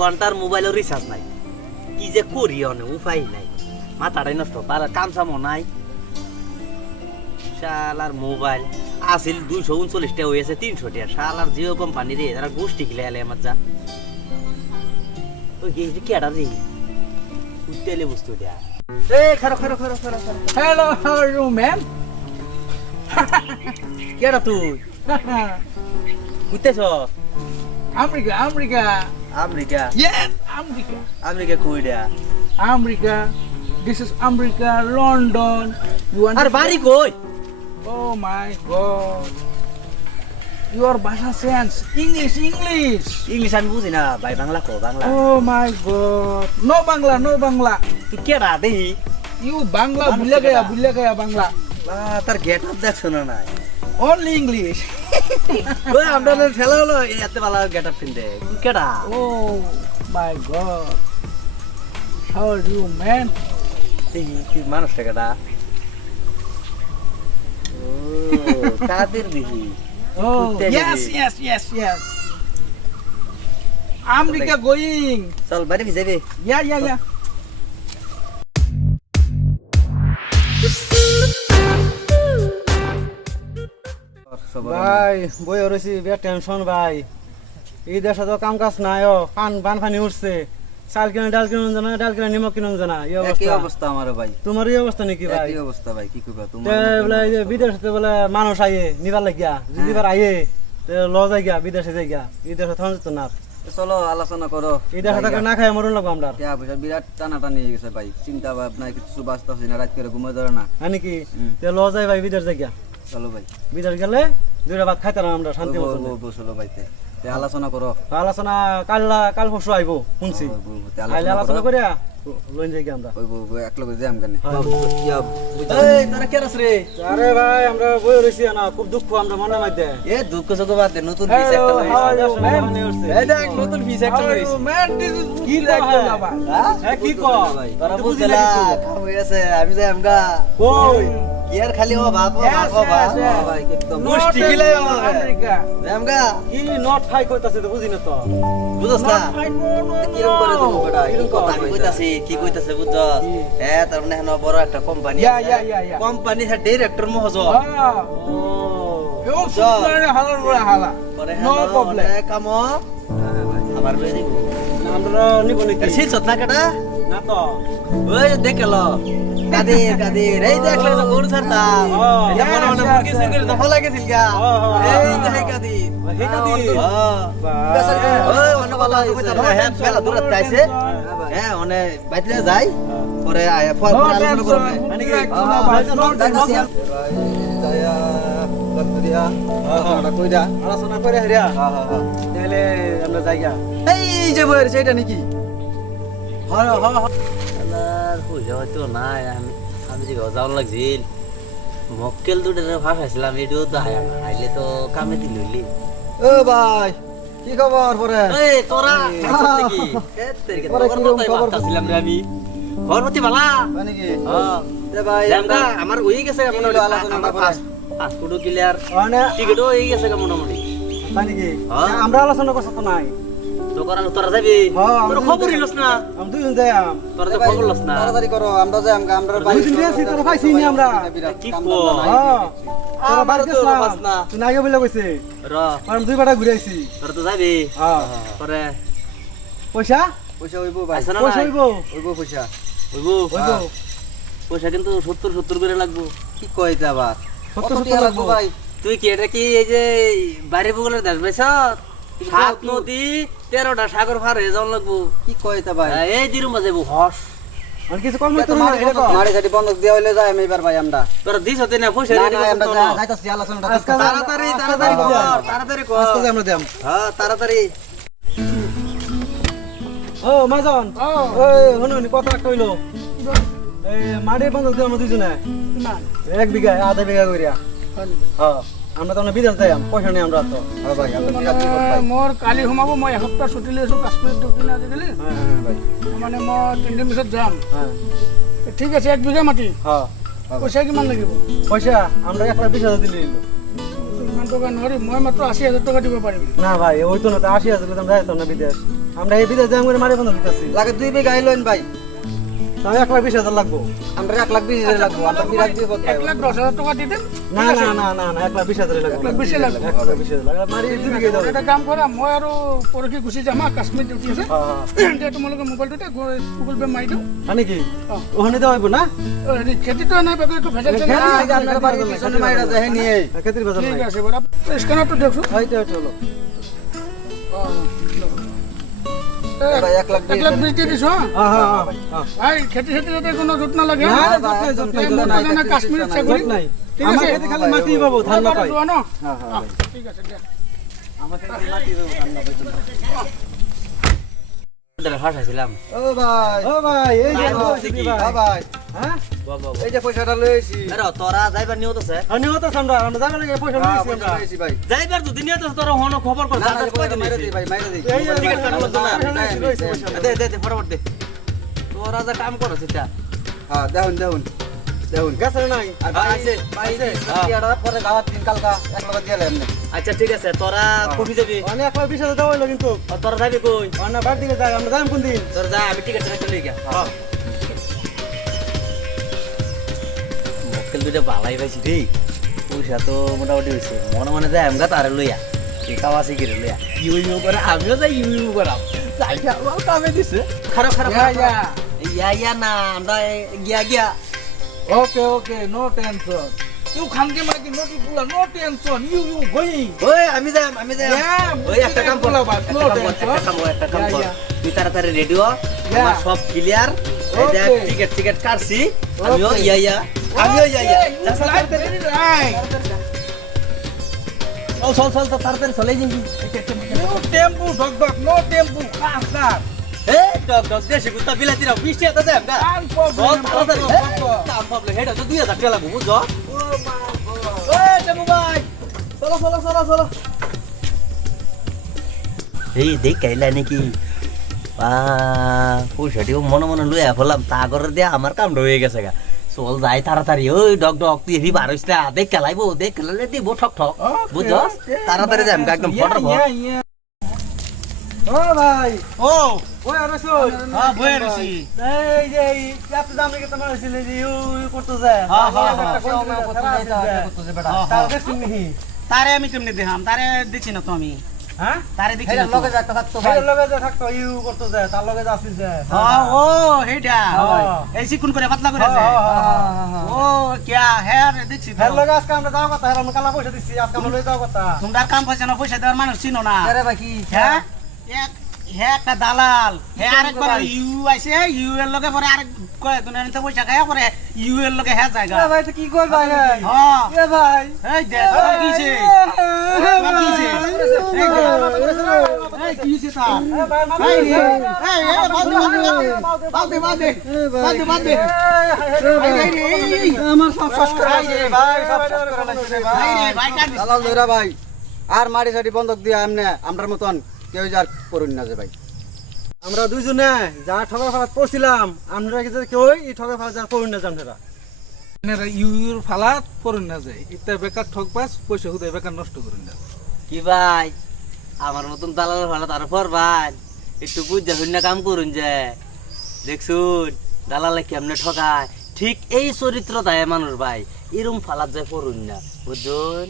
ঘন্টার মোবাইলের রিচার্জ নাই, কি যে করি অনে উপায় নাই, মাথাটাই নষ্ট, তার কাম সামো নাই। শালার মোবাইল আসিল 239 টাকা হয়েছে 300 টাকা। শালার জিও কোম্পানি রে, তারা গোষ্ঠী খেলে এলে আমার যা ওই যে কেডা রে উঠতেলে বুঝতে দেয়া। খারো খারো খারো খারো খারো। Hello, how are you, man? কেডা তুই উঠতেছ? America, America. America? Yes, America. America কই দেয়া? America. This is America, London. You R understand? বাড়ি কই? Oh my God. Your Bhasha sense. English, English. English আমি বুঝি না ভাই, বাংলা কো Bangla. Oh my God. No Bangla, no Bangla. তুই কেডা দেহি? You Bangla, Manus bhule gaya Bangla. তার গেট আপ দেখছো না নাই? Only English. ওই আমরা ঠেলা হলো এত ভালো গেট আপ কিনতে। কেডা? Oh my God. How are you, man? তুই মানুষটা কেডা? ও কাদের দিহি? Oh, Tell yes, me. yes, yes, yes. America going. চল বাড়ি যাবে। Yeah, yeah, yeah. ভাই বই রয়েছি বিরাট টেনশন ভাই। এই দেশে তো কাম কাজ নাই, বান পানি উঠছে, চাল কিনে ডাল কিনুন জানা, ডাল কিনে নিমখ কিনুন জানা, এই একই অবস্থা। অবস্থা আমার ভাই, তোমার এই অবস্থা নাকি ভাই? একই অবস্থা ভাই, কি করবা তে তোমার? বলে এই যে বিদেশে বলে মানুষ আইয়ে নিবার লাগিয়া, যদি বার আইয়ে ল যাই গিয়া বিদেশে যাই গিয়া, এই দেশে থাকুন যেত না। চলো আলোচনা করো। এই দেশে থাকা না খাই মরুন লাগবো আমরা। পয়সা বিরাট টানাটানি হয়ে গেছে ভাই, চিন্তা ভাবনা কিছু বাঁচতেছি না, রাত করে ঘুমে ধরে না। হ্যাঁ নাকি? ল যাই ভাই বিদেশ যাই গিয়া, চলো ভাই, বিদেশ গেলে দুইটা ভাত খাইতাম আমরা শান্তি মতো। চলো ভাই, আলোচনা করো। আলোচনা কাল পরশু আইবো শুনছি, আইলে আলোচনা করিয়া লইন যাই গিয়া আমরা। এক লগে যাই আমগানে। এই তোরা কে আছিস রে? আরে ভাই আমরা বই রয়েছি না, খুব দুঃখ আমরা মনের মধ্যে। এ দুঃখ সুখ বাদ দে, নতুন পিস একটা লইছি। how are you, man? এই দেখ নতুন পিস একটা How are লইছি। you, man? This is কি like কয়? Baba. হ্যাঁ কি কর? তোরা তুই বুঝলি বুঝলি না কিছু? কাম হয়ে গেছে, আমি যাই আমগা। কই? কি আর খালি ও বাপ ও Yes, বাপ ও বাপ। yes, yes. ভাই একদম গোষ্ঠী গিলে হবে। America. যাই আমগা। কি নট ফাই কইতাছে তো বুঝি না তো। বুঝছ না? I no, no, কিরম করে no. দেবো বেটা? কিরম কথা আমি কইতা। কইতাছি কি কইতাছে বুঝছ? তার মানে হেন বড় একটা company. Yeah, yeah, yeah, yeah. Company হ্যাঁ ডিরেক্টর মহাজন। Ah. ও Yung super halal wala hala. পরে No হেন problem. অনেক কাম আমার লই দিব। আমরা নিব নাকি? এর শীত না কেডা? না তো। ওই দেখল কাদের কাদের এই দেখলে তো গরু ছাড়তা এই যে মনে মনে মুরগি চুরি করে দফা লাগেছিল গা এই যে কাদের হে কাদি। ওই অন্য বালা কইতা না হ্যাঁ মেলা দূর আইছে হ্যাঁ অনে বাইতে যাই পরে আয়া ফল No আলোচনা tension. করব মানে কি? Like, no, but no tension. যায়া লাগতরিয়া কথা কইরা। আলোচনা করে হেরিয়া হ্যাঁ হ্যাঁ হ্যাঁ, তাহলে আমরা যাই গা। এই যে বইর সেটা নাকি? হ্যাঁ হ্যাঁ আল্লাহর পয়সা হয়তো নাই আমি যে যাওয়ার লাগছিল মক্কেল দুটারে ভাষাইছিলাম এটিও তো হায়া না আইলে তো কামে দিল হইলি ও ভাই কি খবর পরে? এই তোরা আসল নাকি তেরকে তোর কথাই ভাবতাছিলাম রে আমি ঘরপতি বালা মানে কি? হ্যাঁ এ ভাই জামগা আমার হই গেছে কি মোটামুটি হলো আলোচনা আমার করে? পাসপোর্টও ক্লিয়ার মানে টিকিটও হয়ে গেছে মোটামুটি মানে কি? হ্যাঁ। আমরা আলোচনা করছ তো নাই। তো করার তোরা যাবি হ্যাঁ, তোর আমি খবরই লস না আমি দুইজন যাইম। তোরা তো খবর লস না তাড়াতাড়ি করো, আমরা যাই আমরা দুইজন গেছি, তোরা পাইছি নি আমরা। কি কো? হ্যাঁ তোরা আমারও বাড়ি তো গেছলাম। বাস না। তুই নাইগে বলে কইছে। র আমি দুই বাটা ঘুরে আইছি। তোরা তো যাবি হ্যাঁ পরে পয়সা পয়সা হইব ভাই, আইসা না পয়সা নাই? হইব হইব পয়সা। হইবো হইব পয়সা কিন্তু 70 করে লাগবো কি কই যাবা? সত্তর কত সত্তর টিয়া লাগবো লাগবো ভাই? তুই কি এটা কি এই যে বাইরে বগলের দেশ বেশ 7 নদী 13টা সাগর পার হয়ে যাওয়ার লাগবো কি কই তা ভাই? এই দিরুম বাজাবো হস আর কিছু কম হইতো না এটা কর। মারি সাটি বন্ধক দেয়া হইলে যাই আমি এবার ভাই আমরা। তোরা দিস হতে না পয়সা না রেডি না করছ আমরা তো না যাইতাছি আলোচনাটা আজকে করতে। তাড়াতাড়ি তাড়াতাড়ি কর তাড়াতাড়ি কর আজকে যাই আমরা দেম। হ্যাঁ তাড়াতাড়ি ও মাজন Oh. ওই শুনুন কথা একটা হইলো এই মাটি বন্ধক দিও আমরা দুইজনে Man. 1 বিঘা আধা বিঘা কইরা। হ্যাঁ আমরা তো বিদেশ যাইম, পয়সা নেই আমরা তো। হ্যাঁ ভাই আমরা বিরাট বিপদ ভাই। মোৰ কালি সোমাব মই এসপ্তাহ ছুটি লৈ আছোঁ কাশ্মীৰত ডিউটি না আজিকালি হ্যাঁ হ্যাঁ ভাই মানে মই 3 দিন পিছত যাম হ্যাঁ ঠিক আছে 1 বিঘা মাটি হ্যাঁ পইচা কিমান লাগিব পয়সা আমরা 1,20,000 দিলে হইলো। ইমান টকা নোৱাৰিম মই মাত্ৰ 80,000 টকা দিব পাৰিম না ভাই ওই তো না 80,000 দাম যাইতাম না বিদেশ। আমরা এই বিদেশ যাই করে মারি বন্ধ দিতেছি লাগে 2 বিঘা আইলেন ভাই তাও 1,20,000 লাগবো আমরা 1,20,000 লাগবো আমরা বিরাট দিয়ে করতে 1,10,000 টাকা দিতেন না না না না না 1,20,000 লাগবো 1,20,000 লাগবো। 1,20,000 লাগবে মারি 2 বিঘা দাও এটা কাম কৰা মই আৰু পৰহি গুচি যাম কাশ্মীৰ ডিউটি আছে এতিয়া তোমালোকে মোবাইলটোতে গুগল পে মাৰি দিওঁ মানে কি ওখানে দেওয়া হইব না হেৰি খেতিটো নাই বাকী একো ভেজাল চেজাল খেতি নাই। নাই, আপনার বাড়িতে পিছনে মাইরা যায় নিয়ে ক্ষেত্রের বাজার ঠিক নাই আছে বড় স্ক্যানারটো দেখছো হয়তো চলো ভাই 1,20,000 1,20,000 দিছো হ্যাঁ হ্যাঁ হ্যাঁ ভাই খেতি খেতি যাতে কোনো জোট না লাগে না, জোট নাই, জোট নাই, না কাশ্মীর চাকরি নাই ঠিক আমার আছে খেতে খালি মাটি পাবো ধান না পাই যোৱা ন হ্যাঁ হ্যাঁ ঠিক আছে দিয়া আমার খেতে মাটি পাবো ধান না পাই ফাঁসাইছিলাম ও ভাই ও ভাই এই যে ভাই, বলছি কি? হ্যাঁ ভাই হ্যাঁ এই যে পয়সাটা লইছি তোরা যাইবার নিয়ত আছে আমি হতো আমরা যাবে লাগে পয়সা হ্যাঁ নিয়েছি পয়সা আমরা লইছি ভাই যাইবার যদি নিয়ত আছে তোরা হনো খবর কর না না পয়সা মাইরা দিই ভাই মাইরা দিই এই যে টিকিট কাটলো তো না। রয়েছে পয়সা দে দে দে ফটাফট দে তোরা যা কাম করছ এটা হ্যাঁ দেখুন দেখুন দেখুন গেছে না নাই আর ভাই আছে, ভাই আছে। টিয়াটা পরে গাওয়াত দিন কালকা 1 লগে দিয়ে এমনি আচ্ছা ঠিক আছে তোরা কফি যাবি অনেক 1,20,000 দেওয়া হইলো কিন্তু আর তোরা যাবি কই অনেক বাড়ি দিকে যাই আমরা যাই কোন দিন তোরা যা আমি টিকিট কেটে লই গিয়া মক্কেল দুইটা ভালাই পাইছি রে পয়সা তো মোটামুটি হয়েছে মনে মনে যায় আমগা তারে লইয়া একাও আছে কি রে লইয়া ইউ করে আমিও যাই ইউ করাম যাইটা আমার কামে দিছে খারাপ খারাপ ইয়া না আমরা গিয়া গিয়া ওকে ওকে নো টেনশন ইউ খানকে মাগি নোটি পুলা নো টেনশন ইউ গোয়িং ওই আমি যাই Yeah, ওই একটা কাম কর একটা কাম কর তুই তাড়াতাড়ি রেডিও আমার সব ক্লিয়ার এই দেখ Okay. টিকিট কাটছি আমিও ইয়া আমিও ইয়া চল চল তো তাড়াতাড়ি চলে যাবি no tempo dog dog no tempo car car a dog dog দেশি কুত্তা বিলাতি রাও 20 টাকা দেব না কার চল প্রবলেম তাড়াতাড়ি কাম প্রবলেম হেডা তো 2000 টাকা লাগবে বুঝছো ওই টেমু ভাই চলো চলো চলো চলো এই দেখ কাইলা নাকি পয়সাটিও মনে মনে লইয়া ফেলাম তা করে দিয়ে আমার কামটা হয়ে গেছে গা চল যাই তাড়াতাড়ি ওই ডগ ডগ তুই হেভি বার হইস না দেখ খেলাইবো দেখ খেলালে দিব ঠক ঠক বুঝছো তাড়াতাড়ি যাই একদম ফটার ফট ও ভাই ও ওই আর শুন হ্যাঁ বয়ে রইছি এই যে আপনি দাম রেখে তোমার ছিল যে ইউ করতে যায় হ্যাঁ, হ্যাঁ, একটা কোন তার দেখছেন নাকি তারে আমি কেমনে দেখাম তারে দিছি না তো আমি হ্যাঁ তারে দেখি হেডা না তো। লগে যাইতে থাকতো ভাই ভাই লগে যে থাকতো ইউ করতে যায় তার লগে যে আসিল যায় হ্যাঁ, ও হেডা হ্যাঁ। এই চিকুন করে পাতলা করে আছে ও কিয়া হ্যাঁ রে দেখছি তো হ্যাঁ লগে আজকে আমরা যাওয়ার কথা আমরা কালা পয়সা দিচ্ছি আজকে আমরা লয়ে যাওয়ার কথা তোমরা কাম করছে না পয়সা দেওয়ার মানুষ চিনো না আরে ভাই কি হ্যাঁ হ্যাঁ একটা দালাল হ্যাঁ আরেকবার ইউ আইছে ইউ এর লগে পরে আরেক কয় দুনিয়া নিতে পয়সা খায়া পরে ইউ এর লগে হ্যাঁ জায়গা এ ভাই তো কি কই ভাই হ্যাঁ এ ভাই এই দে তোর কিছে তোর কিছে এই দে এই কিছে তা এ ভাই মামা এই রে এই বাদে বাদে আমার সব শেষ করে ভাই সব শেষ করে লাগছে ভাই এই রে ভাই কাঁদিস দালাল ধইরা ভাই আর মাটি সাটি বন্ধক দিয়া এমনি আমরার মতন কেউ যার করুন না যে ভাই আমরা দুইজনে যা ঠগা ফালা করছিলাম আমরা কি কেউ এই ঠগা ফালা যা করুন না জানরা ইউর ফালাত করুন না যায় এটা বেকার ঠকবাস পয়সা হুদায় বেকার নষ্ট করুন না কি ভাই আমার মতন দালাল ভালো তারপর ভাই একটু বুঝা শুনে কাম করুন যে দেখছুন দালালে কেমনে ঠকায় ঠিক এই চরিত্র দেয় মানুষ ভাই এরম ফালাত যায় পড়ুন না বুঝুন